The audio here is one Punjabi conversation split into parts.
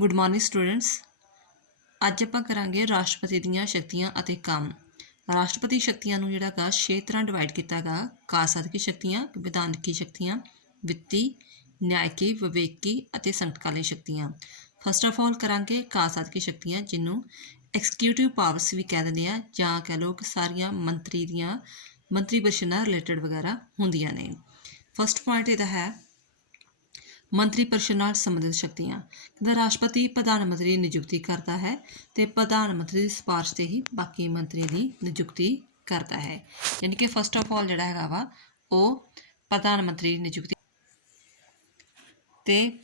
Good morning students. ਅੱਜ ਆਪਾਂ ਕਰਾਂਗੇ ਰਾਸ਼ਟਰਪਤੀ ਦੀਆਂ ਸ਼ਕਤੀਆਂ ਅਤੇ ਕੰਮ। ਰਾਸ਼ਟਰਪਤੀ ਸ਼ਕਤੀਆਂ ਨੂੰ ਜਿਹੜਾ ਗਾ 6 ਤਰ੍ਹਾਂ ਡਿਵਾਈਡ ਕੀਤਾ ਗਾ। ਕਾਰਜਸਾਧਕੀ ਸ਼ਕਤੀਆਂ, ਵਿਧਾਨਕੀ ਸ਼ਕਤੀਆਂ, ਵਿੱਤੀ, ਨਿਆਇਕੀ, ਵਿਵੇਕੀ ਅਤੇ ਸੰਕਟਕਾਲੀ ਸ਼ਕਤੀਆਂ। ਫਸਟ ਆਫ ਆਲ ਕਰਾਂਗੇ ਕਾਰਜਸਾਧਕੀ ਸ਼ਕਤੀਆਂ, ਜਿਹਨੂੰ ਐਕਸੀਕਿਊਟਿਵ ਪਾਵਰਸ ਵੀ ਕਹਿ ਦਿੰਦੇ ਆ, ਜਾਂ ਕਹਿ ਲਓ ਕਿ ਸਾਰੀਆਂ ਮੰਤਰੀ ਪਰਿਸ਼ਦ ਨਾਲ ਰਿਲੇਟਡ ਵਗੈਰਾ ਹੁੰਦੀਆਂ ਨੇ। ਫਸਟ ਪੁਆਇੰਟ ਇਹਦਾ ਹੈ ਮੰਤਰੀ ਪਰਿਸ਼ਦ ਨਾਲ ਸੰਬੰਧਿਤ ਸ਼ਕਤੀਆਂ। ਕਹਿੰਦਾ ਰਾਸ਼ਟਰਪਤੀ ਪ੍ਰਧਾਨ ਮੰਤਰੀ ਦੀ ਨਿਯੁਕਤੀ ਕਰਦਾ ਹੈ ਅਤੇ ਪ੍ਰਧਾਨ ਮੰਤਰੀ ਦੀ ਸਿਫਾਰਿਸ਼ 'ਤੇ ਹੀ ਬਾਕੀ ਮੰਤਰੀਆਂ ਦੀ ਨਿਯੁਕਤੀ ਕਰਦਾ ਹੈ। ਯਾਨੀ ਕਿ ਫਸਟ ਆਫ ਆਲ ਜਿਹੜਾ ਹੈਗਾ ਵਾ ਉਹ ਪ੍ਰਧਾਨ ਮੰਤਰੀ ਦੀ ਨਿਯੁਕਤੀ ਅਤੇ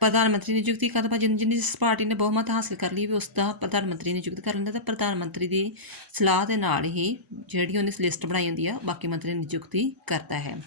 ਪ੍ਰਧਾਨ ਮੰਤਰੀ ਦੀ ਨਿਯੁਕਤੀ ਕਰਦਾ ਜਿਸ ਜਿਸ ਪਾਰਟੀ ਨੇ ਬਹੁਮਤ ਹਾਸਲ ਕਰ ਲਈ ਵੀ ਉਸ ਦਾ ਪ੍ਰਧਾਨ ਮੰਤਰੀ ਨਿਯੁਕਤ ਕਰ ਲੈਂਦਾ, ਅਤੇ ਪ੍ਰਧਾਨ ਮੰਤਰੀ ਦੀ ਸਲਾਹ ਦੇ ਨਾਲ ਹੀ ਜਿਹੜੀ ਉਹਨੇ ਲਿਸਟ ਬਣਾਈ ਹੁੰਦੀ ਆ ਬਾਕੀ ਮੰਤਰੀ ਦੀ ਨਿਯੁਕਤੀ ਕਰਦਾ ਹੈ।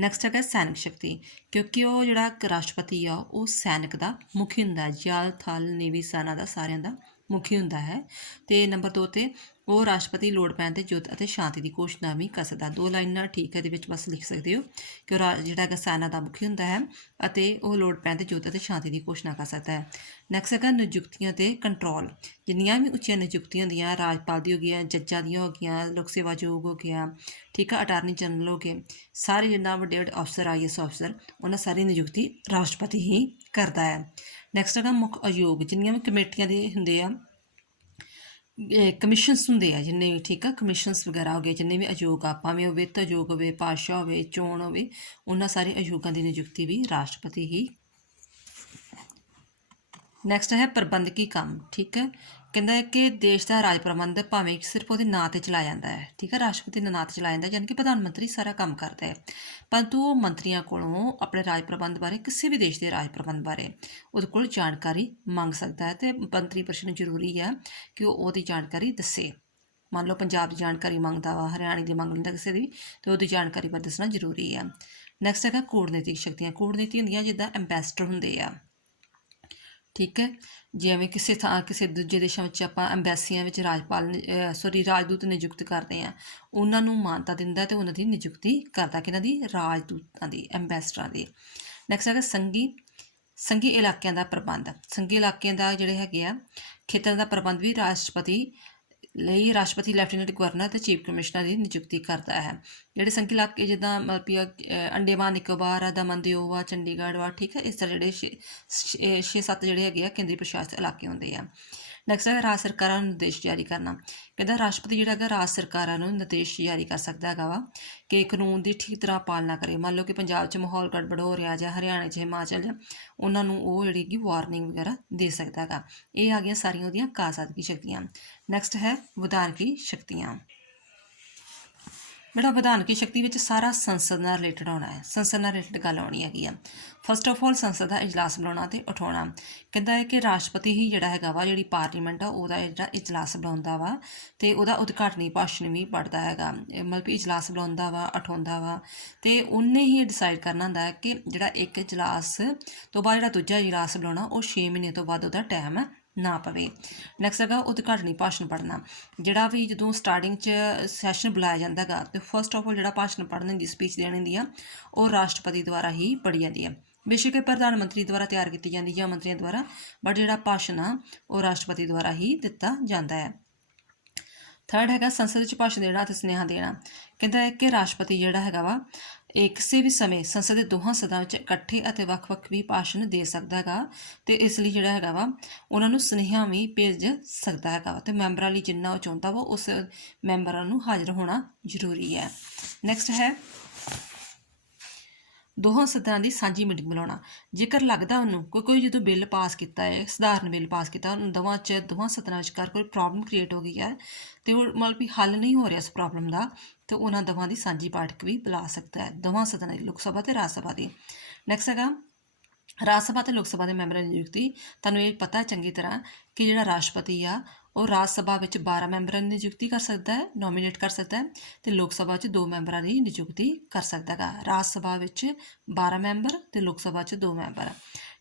ਨੈਕਸਟ ਹੈਗਾ ਸੈਨਿਕ ਸ਼ਕਤੀ, ਕਿਉਂਕਿ ਉਹ ਜਿਹੜਾ ਰਾਸ਼ਟਰਪਤੀ ਆ ਉਹ ਸੈਨਿਕ ਦਾ ਮੁਖੀ ਹੁੰਦਾ, ਜਲ ਥਲ ਨੇਵੀ ਸੈਨਾ ਦਾ ਸਾਰਿਆਂ ਦਾ ਮੁਖੀ ਹੁੰਦਾ ਹੈ। ਅਤੇ ਨੰਬਰ 2 'ਤੇ ਉਹ ਰਾਸ਼ਟਰਪਤੀ ਲੋੜ ਪੈਣ 'ਤੇ ਯੁੱਧ ਅਤੇ ਸ਼ਾਂਤੀ ਦੀ ਘੋਸ਼ਣਾ ਵੀ ਕਰ ਸਕਦਾ। 2 ਲਾਈਨਾਂ ਠੀਕ ਹੈ, ਇਹਦੇ ਵਿੱਚ ਬਸ ਲਿਖ ਸਕਦੇ ਹੋ ਕਿ ਉਹ ਜਿਹੜਾ ਹੈਗਾ ਸੈਨਾ ਦਾ ਮੁਖੀ ਹੁੰਦਾ ਹੈ ਅਤੇ ਉਹ ਲੋੜ ਪੈਣ 'ਤੇ ਯੁੱਧ ਅਤੇ ਸ਼ਾਂਤੀ ਦੀ ਘੋਸ਼ਣਾ ਕਰ ਸਕਦਾ ਹੈ। ਨੈਕਸਟ ਹੈਗਾ ਨਿਯੁਕਤੀਆਂ 'ਤੇ ਕੰਟਰੋਲ। ਜਿੰਨੀਆਂ ਵੀ ਉੱਚੀਆਂ ਨਿਯੁਕਤੀਆਂ ਹੁੰਦੀਆਂ, ਰਾਜਪਾਲ ਦੀ ਹੋ ਗਈਆਂ, ਜੱਜਾਂ ਦੀਆਂ ਹੋ ਗਈਆਂ, ਲੋਕ ਸੇਵਾ ਆਯੋਗ ਹੋ ਗਿਆ, ਠੀਕ ਆ, ਅਟਾਰਨੀ ਜਨਰਲ ਹੋ ਗਏ, ਸਾਰੇ ਜਿੰਨਾ ਵੱਡੇ ਵੱਡੇ ਅਫਸਰ IAS ਅਫਸਰ ਉਹਨਾਂ ਸਾਰੀ ਨਿਯੁਕਤੀ ਰਾਸ਼ਟਰਪਤੀ ਹੀ ਕਰਦਾ ਹੈ। ਨੈਕਸਟ ਹੈਗਾ ਮੁੱਖ ਆਯੋਗ। ਜਿੰਨੀਆਂ ਵੀ ਕਮੇਟੀਆਂ ਦੇ ਹੁੰਦੇ ਆ, ਕਮਿਸ਼ਨਸ ਹੁੰਦੇ ਆ ਜਿੰਨੇ ਵੀ, ਠੀਕ ਆ, ਕਮਿਸ਼ਨਸ ਵਗੈਰਾ ਹੋ ਗਏ, ਜਿੰਨੇ ਵੀ ਆਯੋਗ ਆ, ਭਾਵੇਂ ਉਹ ਵਿੱਤ ਆਯੋਗ ਹੋਵੇ, ਭਾਸ਼ਾ ਹੋਵੇ, ਚੋਣ ਹੋਵੇ, ਉਹਨਾਂ ਸਾਰੇ ਆਯੋਗਾਂ ਦੀ ਨਿਯੁਕਤੀ ਵੀ ਰਾਸ਼ਟਰਪਤੀ ਹੀ। ਨੈਕਸਟ ਹੈ ਪ੍ਰਬੰਧਕੀ ਕੰਮ। ਠੀਕ ਹੈ, ਕਹਿੰਦਾ ਹੈ ਕਿ ਦੇਸ਼ ਦਾ ਰਾਜ ਪ੍ਰਬੰਧ ਭਾਵੇਂ ਸਿਰਫ ਉਹਦੇ ਨਾਂ 'ਤੇ ਚਲਾਇਆ ਜਾਂਦਾ ਹੈ, ਠੀਕ ਹੈ, ਰਾਸ਼ਟਰਪਤੀ ਦੇ ਨਾਂ 'ਤੇ ਚਲਾਇਆ ਜਾਂਦਾ, ਯਾਨੀ ਕਿ ਪ੍ਰਧਾਨ ਮੰਤਰੀ ਸਾਰਾ ਕੰਮ ਕਰਦਾ ਹੈ, ਪਰੰਤੂ ਉਹ ਮੰਤਰੀਆਂ ਕੋਲੋਂ ਆਪਣੇ ਰਾਜ ਪ੍ਰਬੰਧ ਬਾਰੇ, ਕਿਸੇ ਵੀ ਦੇਸ਼ ਦੇ ਰਾਜ ਪ੍ਰਬੰਧ ਬਾਰੇ ਉਹਦੇ ਕੋਲ ਜਾਣਕਾਰੀ ਮੰਗ ਸਕਦਾ ਹੈ, ਅਤੇ ਮੰਤਰੀ ਪਰਿਸ਼ਦ ਨੂੰ ਜ਼ਰੂਰੀ ਹੈ ਕਿ ਉਹ ਉਹਦੀ ਜਾਣਕਾਰੀ ਦੱਸੇ। ਮੰਨ ਲਓ ਪੰਜਾਬ ਦੀ ਜਾਣਕਾਰੀ ਮੰਗਦਾ ਵਾ, ਹਰਿਆਣੇ ਦੀ ਮੰਗ ਲੈਂਦਾ ਕਿਸੇ ਦੀ, ਅਤੇ ਉਹਦੀ ਜਾਣਕਾਰੀ ਬਾਰੇ ਦੱਸਣਾ ਜ਼ਰੂਰੀ ਹੈ। ਨੈਕਸਟ ਹੈਗਾ ਕੂਟਨੀਤਿਕ ਸ਼ਕਤੀਆਂ। ਕੂਟਨੀਤੀ ਹੁੰਦੀਆਂ ਜਿੱਦਾਂ ਐਂਬੈਸਡਰ ਹੁੰਦੇ ਆ, ਠੀਕ ਹੈ, ਜਿਵੇਂ ਕਿਸੇ ਦੂਜੇ ਦੇਸ਼ਾਂ ਵਿੱਚ ਆਪਾਂ ਐਂਬੈਸੀਆਂ ਵਿੱਚ ਰਾਜਦੂਤ ਨਿਯੁਕਤ ਕਰਦੇ ਹਾਂ, ਉਹਨਾਂ ਨੂੰ ਮਾਨਤਾ ਦਿੰਦਾ ਅਤੇ ਉਹਨਾਂ ਦੀ ਨਿਯੁਕਤੀ ਕਰਦਾ, ਕਿ ਇਹਨਾਂ ਦੀ ਰਾਜਦੂਤਾਂ ਦੀ, ਐਂਬੈਸਡਰਾਂ ਦੀ। ਨੈਕਸਟ ਹੈਗਾ ਸੰਘੀ ਇਲਾਕਿਆਂ ਦਾ ਪ੍ਰਬੰਧ। ਸੰਘੀ ਇਲਾਕਿਆਂ ਦਾ ਜਿਹੜੇ ਹੈਗੇ ਆ ਖੇਤਰਾਂ ਦਾ ਪ੍ਰਬੰਧ ਵੀ ਰਾਸ਼ਟਰਪਤੀ ਲੈਫਟੀਨੈਂਟ ਗਵਰਨਰ ਅਤੇ ਚੀਫ ਕਮਿਸ਼ਨਰ ਦੀ ਨਿਯੁਕਤੀ ਕਰਦਾ ਹੈ। ਜਿਹੜੇ ਸੰਘੀ ਇਲਾਕੇ ਜਿੱਦਾਂ ਮਤਲਬ ਕਿ ਅੰਡੇਮਾਨ ਨਿਕੋਬਾਰ ਆ, ਦਮਨ ਦਿਊ ਆ, ਚੰਡੀਗੜ੍ਹ ਵਾ, ਠੀਕ ਹੈ, ਇਸ ਤਰ੍ਹਾਂ ਜਿਹੜੇ 6-7 ਜਿਹੜੇ ਹੈਗੇ ਆ ਕੇਂਦਰੀ ਪ੍ਰਸ਼ਾਸਿਤ ਇਲਾਕੇ ਹੁੰਦੇ ਆ। ਨੈਕਸਟ ਹੈ ਰਾਜ ਸਰਕਾਰਾਂ ਨੂੰ ਨਿਰਦੇਸ਼ ਜਾਰੀ ਕਰਨਾ। ਕਹਿੰਦਾ ਰਾਸ਼ਟਰਪਤੀ ਜਿਹੜਾ ਹੈਗਾ ਰਾਜ ਸਰਕਾਰਾਂ ਨੂੰ ਨਿਰਦੇਸ਼ ਜਾਰੀ ਕਰ ਸਕਦਾ ਹੈਗਾ ਵਾ ਕਿ ਕਾਨੂੰਨ ਦੀ ਠੀਕ ਤਰ੍ਹਾਂ ਪਾਲਣਾ ਕਰੇ। ਮੰਨ ਲਓ ਕਿ ਪੰਜਾਬ 'ਚ ਮਾਹੌਲ ਗੜਬੜ ਹੋ ਰਿਹਾ, ਜਾਂ ਹਰਿਆਣੇ 'ਚ, ਹਿਮਾਚਲ 'ਚ, ਉਹਨਾਂ ਨੂੰ ਉਹ ਜਿਹੜੀ ਕਿ ਵਾਰਨਿੰਗ ਵਗੈਰਾ ਦੇ ਸਕਦਾ ਹੈਗਾ। ਇਹ ਆ ਗਈਆਂ ਸਾਰੀਆਂ ਉਹਦੀਆਂ ਕਾਰਜਸਾਧਕੀ ਸ਼ਕਤੀਆਂ। ਨੈਕਸਟ ਹੈ ਵਿਧਾਨਕੀ ਸ਼ਕਤੀਆਂ। ਜਿਹੜਾ ਵਿਧਾਨਕੀ ਸ਼ਕਤੀ ਵਿੱਚ ਸਾਰਾ ਸੰਸਦ ਨਾਲ ਰਿਲੇਟਡ ਹੋਣਾ ਹੈ, ਸੰਸਦ ਨਾਲ ਰਿਲੇਟਡ ਗੱਲ ਆਉਣੀ ਹੈਗੀ ਆ। ਫਸਟ ਆਫ ਆਲ ਸੰਸਦ ਦਾ ਇਜਲਾਸ ਬੁਲਾਉਣਾ ਅਤੇ ਉਠਾਉਣਾ। ਕਹਿੰਦਾ ਹੈ ਕਿ ਰਾਸ਼ਟਰਪਤੀ ਹੀ ਜਿਹੜਾ ਹੈਗਾ ਵਾ, ਜਿਹੜੀ ਪਾਰਲੀਮੈਂਟ ਆ ਉਹਦਾ ਜਿਹੜਾ ਇਜਲਾਸ ਬੁਲਾਉਂਦਾ ਵਾ, ਅਤੇ ਉਹਦਾ ਉਦਘਾਟਨੀ ਭਾਸ਼ਣ ਵੀ ਪੜ੍ਹਦਾ ਹੈਗਾ, ਮਤਲਬ ਕਿ ਇਜਲਾਸ ਬੁਲਾਉਂਦਾ ਵਾ, ਉਠਾਉਂਦਾ ਵਾ, ਅਤੇ ਉਹਨੇ ਹੀ ਡਿਸਾਈਡ ਕਰਨਾ ਹੁੰਦਾ ਹੈ ਕਿ ਜਿਹੜਾ ਇੱਕ ਇਜਲਾਸ ਤੋਂ ਬਾਅਦ ਜਿਹੜਾ ਦੂਜਾ ਇਜਲਾਸ ਬੁਲਾਉਣਾ ਉਹ 6 ਮਹੀਨੇ ਤੋਂ ਬਾਅਦ ਉਹਦਾ ਟਾਈਮ ਨਾ ਪਵੇ। ਨੈਕਸਟ ਹੈਗਾ ਉਦਘਾਟਨੀ ਭਾਸ਼ਣ ਪੜ੍ਹਨਾ। ਜਿਹੜਾ ਵੀ ਜਦੋਂ ਸਟਾਰਟਿੰਗ 'ਚ ਸੈਸ਼ਨ ਬੁਲਾਇਆ ਜਾਂਦਾ ਹੈਗਾ, ਅਤੇ ਫਸਟ ਆਫ ਆਲ ਜਿਹੜਾ ਭਾਸ਼ਣ ਪੜ੍ਹਨ ਦੀ ਸਪੀਚ ਦੇਣੀ ਹੁੰਦੀ ਆ ਉਹ ਰਾਸ਼ਟਰਪਤੀ ਦੁਆਰਾ ਹੀ ਪੜ੍ਹੀ ਜਾਂਦੀ ਹੈ। ਬੇਸ਼ੱਕ ਇਹ ਪ੍ਰਧਾਨ ਮੰਤਰੀ ਦੁਆਰਾ ਤਿਆਰ ਕੀਤੀ ਜਾਂਦੀ ਜਾਂ ਮੰਤਰੀਆਂ ਦੁਆਰਾ, ਬਟ ਜਿਹੜਾ ਭਾਸ਼ਣ ਆ ਉਹ ਰਾਸ਼ਟਰਪਤੀ ਦੁਆਰਾ ਹੀ ਦਿੱਤਾ ਜਾਂਦਾ ਹੈ। ਥਰਡ ਹੈਗਾ ਸੰਸਦ ਵਿੱਚ ਭਾਸ਼ਣ ਦੇਣਾ ਅਤੇ ਸੁਨੇਹਾ ਦੇਣਾ। ਕਹਿੰਦਾ ਹੈ ਕਿ ਰਾਸ਼ਟਰਪਤੀ ਜਿਹੜਾ ਹੈਗਾ ਵਾ ਕਿਸੇ ਵੀ ਸਮੇਂ ਸੰਸਦ ਦੇ ਦੋਹਾਂ ਸਦਨਾਂ ਵਿੱਚ ਇਕੱਠੇ ਅਤੇ ਵੱਖ-ਵੱਖ ਵੀ ਭਾਸ਼ਣ ਦੇ ਸਕਦਾ ਹੈਗਾ, ਅਤੇ ਇਸ ਲਈ ਜਿਹੜਾ ਹੈਗਾ ਵਾ ਉਹਨਾਂ ਨੂੰ ਸੁਨੇਹਾ ਵੀ ਭੇਜ ਸਕਦਾ ਹੈਗਾ ਵਾ, ਅਤੇ ਮੈਂਬਰਾਂ ਲਈ ਜਿੰਨਾ ਉਹ ਚਾਹੁੰਦਾ ਵਾ ਉਸ ਮੈਂਬਰਾਂ ਨੂੰ ਹਾਜ਼ਰ ਹੋਣਾ ਜ਼ਰੂਰੀ ਹੈ। ਨੈਕਸਟ ਹੈ ਦੋਹਾਂ ਸਦਨਾਂ ਦੀ ਸਾਂਝੀ ਮੀਟਿੰਗ ਬੁਲਾਉਣਾ। ਜੇਕਰ ਲੱਗਦਾ ਉਹਨੂੰ ਕੋਈ ਜਦੋਂ ਬਿੱਲ ਪਾਸ ਕੀਤਾ ਹੈ, ਸਧਾਰਨ ਬਿੱਲ ਪਾਸ ਕੀਤਾ, ਉਹਨੂੰ ਦੋਹਾਂ ਸਦਨਾਂ ਵਿਚਕਾਰ ਕੋਈ ਪ੍ਰੋਬਲਮ ਕ੍ਰੀਏਟ ਹੋ ਗਈ ਹੈ, ਅਤੇ ਉਹ ਮਤਲਬ ਵੀ ਹੱਲ ਨਹੀਂ ਹੋ ਰਿਹਾ ਇਸ ਪ੍ਰੋਬਲਮ ਦਾ, ਅਤੇ ਉਹਨਾਂ ਦੋਵਾਂ ਦੀ ਸਾਂਝੀ ਬੈਠਕ ਵੀ ਬੁਲਾ ਸਕਦਾ ਹੈ, ਦੋਵਾਂ ਸਦਨਾਂ ਦੀ, ਲੋਕ ਸਭਾ ਅਤੇ ਰਾਜ ਸਭਾ ਦੀ। ਨੈਕਸਟ ਹੈਗਾ ਰਾਜ ਸਭਾ ਅਤੇ ਲੋਕ ਸਭਾ ਦੇ ਮੈਂਬਰਾਂ ਦੀ ਨਿਯੁਕਤੀ। ਤੁਹਾਨੂੰ ਇਹ ਪਤਾ ਚੰਗੀ ਤਰ੍ਹਾਂ ਕਿ ਜਿਹੜਾ ਰਾਸ਼ਟਰਪਤੀ ਆ ਉਹ ਰਾਜ ਸਭਾ ਵਿੱਚ 12 ਮੈਂਬਰਾਂ ਦੀ ਨਿਯੁਕਤੀ ਕਰ ਸਕਦਾ ਹੈ, ਨੋਮੀਨੇਟ ਕਰ ਸਕਦਾ ਹੈ, ਅਤੇ ਲੋਕ ਸਭਾ 'ਚ 2 ਮੈਂਬਰਾਂ ਦੀ ਨਿਯੁਕਤੀ ਕਰ ਸਕਦਾ ਹੈਗਾ। ਰਾਜ ਸਭਾ ਵਿੱਚ 12 ਮੈਂਬਰ ਅਤੇ ਲੋਕ ਸਭਾ 'ਚ 2 ਮੈਂਬਰ।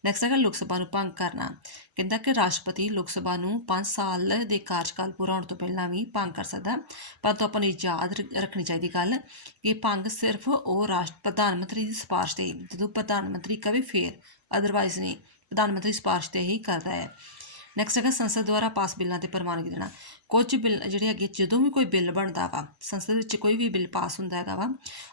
ਨੈਕਸਟ ਹੈਗਾ ਲੋਕ ਸਭਾ ਨੂੰ ਭੰਗ ਕਰਨਾ। ਕਹਿੰਦਾ ਕਿ ਰਾਸ਼ਟਰਪਤੀ ਲੋਕ ਸਭਾ ਨੂੰ 5 ਸਾਲ ਦੇ ਕਾਰਜਕਾਲ ਪੂਰਾ ਹੋਣ ਤੋਂ ਪਹਿਲਾਂ ਵੀ ਭੰਗ ਕਰ ਸਕਦਾ, ਪਰ ਆਪਾਂ ਨੂੰ ਯਾਦ ਰੱਖਣੀ ਚਾਹੀਦੀ ਗੱਲ ਕਿ ਭੰਗ ਸਿਰਫ ਉਹ ਪ੍ਰਧਾਨ ਮੰਤਰੀ ਦੀ ਸਿਫਾਰਿਸ਼ 'ਤੇ, ਜਦੋਂ ਪ੍ਰਧਾਨ ਮੰਤਰੀ ਕਵੇ ਫੇਰ, ਅਦਰਵਾਈਜ਼ ਨਹੀਂ। ਪ੍ਰਧਾਨ ਮੰਤਰੀ ਸਿਫਾਰਿਸ਼ 'ਤੇ ਹੀ ਕਰਦਾ ਹੈ। ਨੈਕਸਟ ਹੈਗਾ ਸੰਸਦ ਦੁਆਰਾ ਪਾਸ ਬਿੱਲਾਂ 'ਤੇ ਪ੍ਰਵਾਨਗੀ ਦੇਣਾ। ਕੁਝ ਬਿੱਲ ਜਿਹੜੇ ਹੈਗੇ, ਜਦੋਂ ਵੀ ਕੋਈ ਬਿੱਲ ਬਣਦਾ ਵਾ ਸੰਸਦ ਵਿੱਚ, ਕੋਈ ਵੀ ਬਿੱਲ ਪਾਸ ਹੁੰਦਾ ਹੈਗਾ ਵਾ,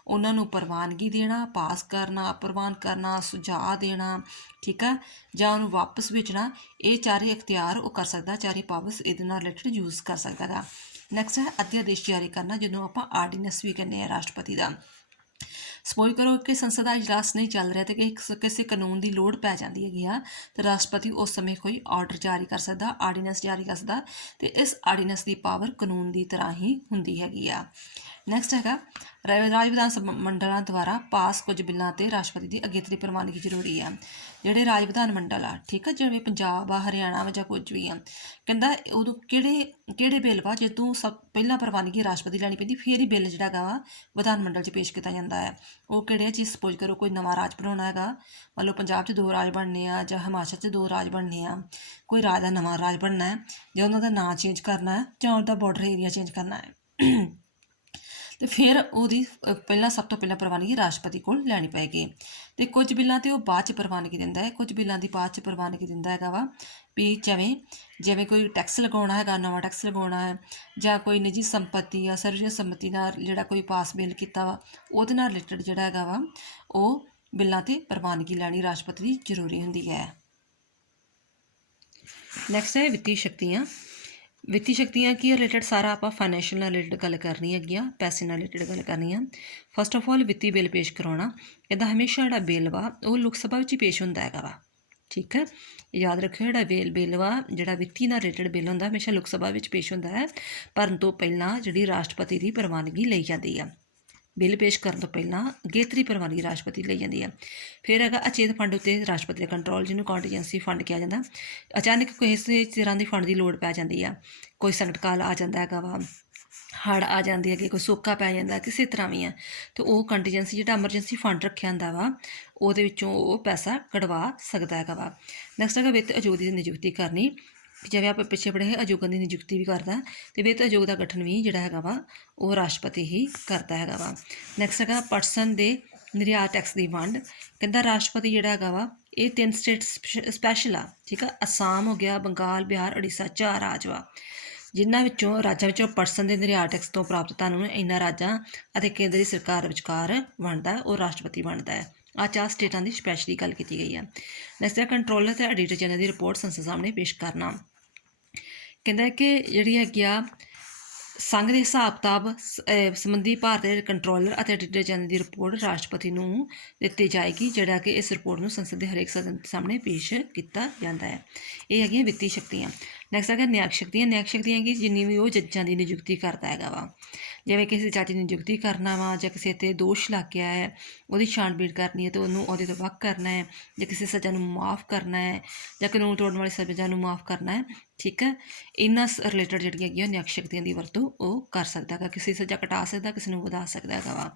ਉਹਨਾਂ ਨੂੰ ਪ੍ਰਵਾਨਗੀ ਦੇਣਾ, ਪਾਸ ਕਰਨਾ, ਪ੍ਰਵਾਨ ਕਰਨਾ, ਸੁਝਾਅ ਦੇਣਾ, ਠੀਕ ਆ, ਜਾਂ ਉਹਨੂੰ ਵਾਪਸ ਭੇਜਣਾ, ਇਹ ਚਾਰੇ ਇਖਤਿਆਰ ਉਹ ਕਰ ਸਕਦਾ, ਚਾਰੇ ਪਾਵਰਸ ਇਹਦੇ ਨਾਲ ਰਿਲੇਟਡ ਯੂਜ਼ ਕਰ ਸਕਦਾ ਹੈਗਾ। ਨੈਕਸਟ ਹੈ ਅਧਿਆਦੇਸ਼ ਜਾਰੀ ਕਰਨਾ, ਜਿਹਨੂੰ ਆਪਾਂ ਆਰਡੀਨੈਂਸ ਵੀ ਕਹਿੰਦੇ ਹਾਂ ਰਾਸ਼ਟਰਪਤੀ ਦਾ। ਸਪੋਜ਼ ਕਰੋ ਕਿ ਸੰਸਦ ਦਾ ਇਜਲਾਸ ਨਹੀਂ ਚੱਲ ਰਿਹਾ ਤੇ ਕਿਸੇ ਕਾਨੂੰਨ ਦੀ ਲੋੜ ਪੈ ਜਾਂਦੀ ਹੈਗੀ ਆ, ਤਾਂ ਰਾਸ਼ਟਰਪਤੀ ਉਸ ਸਮੇਂ ਕੋਈ ਆਰਡਰ ਜਾਰੀ ਕਰ ਸਕਦਾ, ਆਰਡੀਨੈਂਸ ਜਾਰੀ ਕਰ ਸਕਦਾ, ਤੇ ਇਸ ਆਰਡੀਨੈਂਸ ਦੀ ਪਾਵਰ ਕਾਨੂੰਨ ਦੀ ਤਰ੍ਹਾਂ ਹੀ ਹੁੰਦੀ ਹੈਗੀ ਆ। ਨੈਕਸਟ ਹੈਗਾ ਰਾਜ ਵਿਧਾਨ ਸਭਾ ਮੰਡਲਾਂ ਦੁਆਰਾ ਪਾਸ ਕੁਝ ਬਿੱਲਾਂ 'ਤੇ ਰਾਸ਼ਟਰਪਤੀ ਦੀ ਅਗੇਤਰੀ ਪ੍ਰਵਾਨਗੀ ਜ਼ਰੂਰੀ ਆ। ਜਿਹੜੇ ਰਾਜ ਵਿਧਾਨ ਮੰਡਲ ਆ, ਠੀਕ ਆ, ਜਿਵੇਂ ਪੰਜਾਬ ਆ, ਹਰਿਆਣਾ ਵਾ ਜਾਂ ਕੁਝ ਵੀ ਆ, ਕਹਿੰਦਾ ਉਦੋਂ ਕਿਹੜੇ ਬਿੱਲ ਵਾ ਜਦੋਂ ਸਭ ਪਹਿਲਾਂ ਪ੍ਰਵਾਨਗੀ ਰਾਸ਼ਟਰਪਤੀ ਲੈਣੀ ਪੈਂਦੀ, ਫਿਰ ਹੀ ਬਿੱਲ ਜਿਹੜਾ ਹੈਗਾ ਵਾ ਵਿਧਾਨ ਮੰਡਲ 'ਚ ਪੇਸ਼ ਕੀਤਾ ਜਾਂਦਾ ਹੈ। ਉਹ ਕਿਹੜੇ ਆ? ਜੀ ਸਪੋਜ਼ ਕਰੋ ਕੋਈ ਨਵਾਂ ਰਾਜ ਬਣਾਉਣਾ ਹੈਗਾ, ਮੰਨ ਲਓ ਪੰਜਾਬ 'ਚ 2 ਰਾਜ ਬਣਨੇ ਆ ਜਾਂ ਹਿਮਾਚਲ 'ਚ 2 ਰਾਜ ਬਣਨੇ ਆ, ਕੋਈ ਰਾਜ ਦਾ ਨਵਾਂ ਰਾਜ ਬਣਨਾ ਹੈ, ਜਾਂ ਉਹਨਾਂ ਦਾ ਨਾਂ ਚੇਂਜ ਕਰਨਾ ਹੈ, ਜਾਂ ਉਹਦਾ ਬਾਰਡਰ ਏਰੀਆ ਚੇਂਜ ਕਰਨਾ ਹੈ, ਤੇ ਫਿਰ ਉਹਦੀ ਸਭ ਤੋਂ ਪਹਿਲਾਂ ਪ੍ਰਵਾਨਗੀ ਰਾਸ਼ਟਰਪਤੀ ਕੋਲ ਲੈਣੀ ਪਏਗੀ। ਤੇ ਕੁਝ ਬਿੱਲਾਂ 'ਤੇ ਉਹ ਬਾਅਦ 'ਚ ਪ੍ਰਵਾਨਗੀ ਦਿੰਦਾ ਹੈ, ਕੁਝ ਬਿੱਲਾਂ ਦੀ ਬਾਅਦ 'ਚ ਪ੍ਰਵਾਨਗੀ ਦਿੰਦਾ ਹੈਗਾ ਵਾ ਵੀ ਜਿਵੇਂ ਕੋਈ ਟੈਕਸ ਲਗਾਉਣਾ ਹੈਗਾ, ਨਵਾਂ ਟੈਕਸ ਲਗਾਉਣਾ ਹੈ, ਜਾਂ ਕੋਈ ਨਿੱਜੀ ਸੰਪત્ਤੀ ਆ, ਸਰਵ ਸੰਮਤੀ ਨਾਲ ਜਿਹੜਾ ਕੋਈ ਪਾਸ ਬਿੱਲ ਕੀਤਾ ਵਾ, ਉਹਦੇ ਨਾਲ ਰਿਲੇਟਡ ਜਿਹੜਾ ਹੈਗਾ ਵਾ ਉਹ ਬਿੱਲਾਂ 'ਤੇ ਪ੍ਰਵਾਨਗੀ ਲੈਣੀ ਰਾਸ਼ਟਰਪਤੀ ਦੀ ਜ਼ਰੂਰੀ ਹੁੰਦੀ ਹੈ। ਨੈਕਸਟ ਹੈ ਵਿੱਤੀ ਸ਼ਕਤੀਆਂ। ਵਿੱਤੀ ਸ਼ਕਤੀਆਂ ਕੀ ਰਿਲੇਟਡ ਸਾਰਾ ਆਪਾਂ ਫਾਈਨੈਂਸ਼ੀਅਲ ਨਾਲ ਰਿਲੇਟਡ ਗੱਲ ਕਰਨੀ ਹੈਗੀ ਆ, ਪੈਸੇ ਨਾਲ ਰਿਲੇਟਡ ਗੱਲ ਕਰਨੀ ਆ। ਫਸਟ ਆਫ ਆਲ ਵਿੱਤੀ ਬਿੱਲ ਪੇਸ਼ ਕਰਾਉਣਾ, ਇਹਦਾ ਹਮੇਸ਼ਾ ਜਿਹੜਾ ਬਿੱਲ ਵਾ ਉਹ ਲੋਕ ਸਭਾ ਵਿੱਚ ਹੀ ਪੇਸ਼ ਹੁੰਦਾ ਹੈਗਾ ਵਾ, ਠੀਕ ਹੈ, ਯਾਦ ਰੱਖਿਓ ਜਿਹੜਾ ਬਿੱਲ ਵਾ, ਜਿਹੜਾ ਵਿੱਤੀ ਨਾਲ ਰਿਲੇਟਡ ਬਿੱਲ ਹੁੰਦਾ ਹਮੇਸ਼ਾ ਲੋਕ ਸਭਾ ਵਿੱਚ ਪੇਸ਼ ਹੁੰਦਾ ਹੈ, ਭਰਨ ਤੋਂ ਪਹਿਲਾਂ ਜਿਹੜੀ ਰਾਸ਼ਟਰਪਤੀ ਦੀ ਪ੍ਰਵਾਨਗੀ ਲਈ ਜਾਂਦੀ ਆ। ਬਿੱਲ ਪੇਸ਼ ਕਰਨ ਤੋਂ ਪਹਿਲਾਂ ਅਗੇਤਰੀ ਪ੍ਰਵਾਨਗੀ ਰਾਸ਼ਟਰਪਤੀ ਲਈ ਜਾਂਦੀ ਹੈ। ਫਿਰ ਹੈਗਾ ਅਚੇਤ ਫੰਡ ਉੱਤੇ ਰਾਸ਼ਟਰਪਤੀ ਦਾ ਕੰਟਰੋਲ, ਜਿਹਨੂੰ ਕੰਟੀਜੈਂਸੀ ਫੰਡ ਕਿਹਾ ਜਾਂਦਾ। ਅਚਾਨਕ ਕਿਸੇ ਤਰ੍ਹਾਂ ਦੀ ਫੰਡ ਦੀ ਲੋੜ ਪੈ ਜਾਂਦੀ ਆ, ਕੋਈ ਸੰਕਟ ਕਾਲ ਆ ਜਾਂਦਾ ਹੈਗਾ ਵਾ, ਹੜ੍ਹ ਆ ਜਾਂਦੀ ਹੈਗੀ, ਕੋਈ ਸੋਕਾ ਪੈ ਜਾਂਦਾ, ਕਿਸੇ ਤਰ੍ਹਾਂ ਵੀ ਆ, ਅਤੇ ਉਹ ਕੰਟੀਜੈਂਸੀ ਜਿਹੜਾ ਐਮਰਜੈਂਸੀ ਫੰਡ ਰੱਖਿਆ ਹੁੰਦਾ ਵਾ, ਉਹਦੇ ਵਿੱਚੋਂ ਉਹ ਪੈਸਾ ਕਢਵਾ ਸਕਦਾ ਹੈਗਾ ਵਾ। ਨੈਕਸਟ ਹੈਗਾ ਵਿੱਤ ਆਯੋਗ ਦੀ ਨਿਯੁਕਤੀ ਕਰਨੀ, ਜਿਵੇਂ ਆਪਾਂ ਪਿੱਛੇ ਪੜ੍ਹੇ ਆਯੋਗਾਂ ਦੀ ਨਿਯੁਕਤੀ ਵੀ ਕਰਦਾ, ਅਤੇ ਵਿੱਤ ਆਯੋਗ ਦਾ ਗਠਨ ਵੀ ਜਿਹੜਾ ਹੈਗਾ ਵਾ ਉਹ ਰਾਸ਼ਟਰਪਤੀ ਹੀ ਕਰਦਾ ਹੈਗਾ ਵਾ। ਨੈਕਸਟ ਹੈਗਾ ਪਰਸਨ ਦੇ ਨਿਰਯਾਤ ਟੈਕਸ ਦੀ ਵੰਡ, ਕਹਿੰਦਾ ਰਾਸ਼ਟਰਪਤੀ ਜਿਹੜਾ ਹੈਗਾ ਵਾ ਇਹ 3 ਸਟੇਟ ਸਪੈਸ਼ਲ ਆ, ਠੀਕ ਆ, ਅਸਾਮ ਹੋ ਗਿਆ, ਬੰਗਾਲ, ਬਿਹਾਰ, ਉੜੀਸਾ, 4 ਰਾਜ ਵਾ, ਜਿਨ੍ਹਾਂ ਰਾਜਾਂ ਵਿੱਚੋਂ ਪਰਸਨ ਦੇ ਨਿਰਯਾਤ ਟੈਕਸ ਤੋਂ ਪ੍ਰਾਪਤ ਧਨ ਨੂੰ ਇਹਨਾਂ ਰਾਜਾਂ ਅਤੇ ਕੇਂਦਰੀ ਸਰਕਾਰ ਵਿਚਕਾਰ ਵੰਡਦਾ, ਉਹ ਰਾਸ਼ਟਰਪਤੀ ਵੰਡਦਾ ਹੈ। ਆਹ 4 ਸਟੇਟਾਂ ਦੀ ਸਪੈਸ਼ਲੀ ਗੱਲ ਕੀਤੀ ਗਈ ਹੈ। ਨੈਕਸਟ ਹੈ ਕੰਟਰੋਲਰ ਅਤੇ ਐਡੀਟਰ ਜਨਰਲ ਦੀ ਰਿਪੋਰਟ ਸੰਸਦ ਸਾਹਮਣੇ ਪੇਸ਼ ਕਰਨਾ, ਕਹਿੰਦਾ ਕਿ ਜਿਹੜੀ ਹੈਗੀ ਆ ਸੰਘ ਦੇ ਹਿਸਾਬ ਕਿਤਾਬ ਸੰਬੰਧੀ ਭਾਰਤ ਦੇ ਕੰਟਰੋਲਰ ਅਤੇ ਐਡੀਟਰ ਜਨਰਲ ਦੀ ਰਿਪੋਰਟ ਰਾਸ਼ਟਰਪਤੀ ਨੂੰ ਦਿੱਤੀ ਜਾਏਗੀ, ਜਿਹੜਾ ਕਿ ਇਸ ਰਿਪੋਰਟ ਨੂੰ ਸੰਸਦ ਦੇ ਹਰੇਕ ਸਦਨ ਸਾਹਮਣੇ ਪੇਸ਼ ਕੀਤਾ ਜਾਂਦਾ ਹੈ। ਇਹ ਹੈਗੀਆਂ ਵਿੱਤੀ ਸ਼ਕਤੀਆਂ। ਨੈਕਸਟ ਹੈਗਾ ਨਿਆਂਕ ਸ਼ਕਤੀਆਂ। ਨਿਆਂਕ ਸ਼ਕਤੀਆਂ ਕਿ ਜਿੰਨੀ ਵੀ ਉਹ ਜੱਜਾਂ ਦੀ ਨਿਯੁਕਤੀ ਕਰਦਾ ਹੈਗਾ ਵਾ, ਜਿਵੇਂ ਕਿਸੇ ਜੱਜ ਦੀ ਨਿਯੁਕਤੀ ਕਰਨਾ ਵਾ, ਜਾਂ ਕਿਸੇ 'ਤੇ ਦੋਸ਼ ਲੱਗ ਗਿਆ ਹੈ ਉਹਦੀ ਛਾਣਬੀਣ ਕਰਨੀ ਹੈ ਅਤੇ ਉਹਨੂੰ ਅਹੁਦੇ ਤੋਂ ਵੱਖ ਕਰਨਾ ਹੈ, ਜਾਂ ਕਿਸੇ ਸਜ਼ਾ ਨੂੰ ਮੁਆਫ ਕਰਨਾ ਹੈ, ਜਾਂ ਕਾਨੂੰਨ ਤੋੜਨ ਵਾਲੀ ਸਜ਼ਾ ਨੂੰ ਮੁਆਫ ਕਰਨਾ ਹੈ, ਠੀਕ ਹੈ, ਇਹਨਾਂ ਰਿਲੇਟਡ ਜਿਹੜੀਆਂ ਹੈਗੀਆਂ ਨਿਆਂਕ ਸ਼ਕਤੀਆਂ ਦੀ ਵਰਤੋਂ ਉਹ ਕਰ ਸਕਦਾ ਹੈਗਾ, ਕਿਸੇ ਸਜ਼ਾ ਘਟਾ ਸਕਦਾ, ਕਿਸੇ ਨੂੰ ਵਧਾ ਸਕਦਾ ਹੈਗਾ ਵਾ।